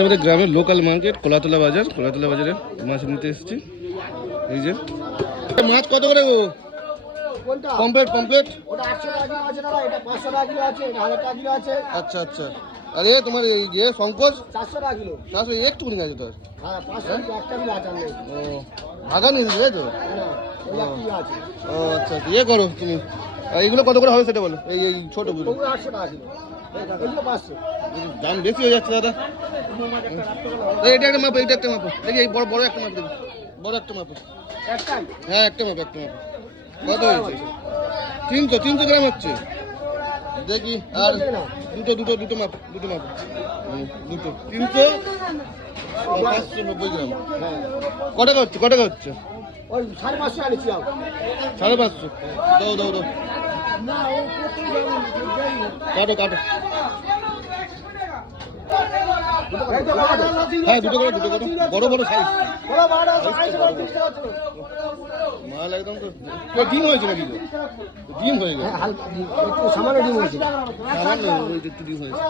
আমাদের গ্রামের local market Kalatala বাজারে মাছ নিতে এসেছি। এই যে মাছ কত করে গো? কমপ্লিট ওটা 800 টাকা কিলো আছে, দাদা এটা 500 টাকা কিলো আছে, এটা 1000 টাকা কিলো আছে। আচ্ছা আচ্ছা। আরে তোমার এই যে সংকোচ 400 টাকা কিলো। 400 একটু নিয়ে আছে তোর? হ্যাঁ 500 একটা কিলো আছে আমাদের। ও ভাগা নিয়ে দিলে তো? না ওই এক কিলো আছে। ও আচ্ছা ইয়ে করো তুমি। আর এগুলো কত করে হবে সেটা বলো। এই এই ছোটগুলো ওগুলো 800 টাকা কিলো, এগুলো 500। দাম বেশি হয়ে যাচ্ছে দাদা। এটা একটা মাপো, এটা একটা মাপো দেখি। এই বড় বড় একটা মাপ দেবে, বড় একটা মাপো। একটাই? হ্যাঁ একটা মাপো একটা মাপো। কত হয়েছে? 300 গ্রাম হচ্ছে দেখি। আর দুটো মাপ দুটো মাপ দুটো 300 590 গ্রাম। হ্যাঁ ক টাকা হচ্ছে? ওই 550 আনিছি। 550। দাও কাটো। হ্যাঁ দুটো করে বড় সাইজ মাল একদম। তো ডিম হয়েছে নাকি? ডিম হয়ে গেছে, সামান্য ডিম হয়েছে। সামান্য একটু ডিম হয়েছে।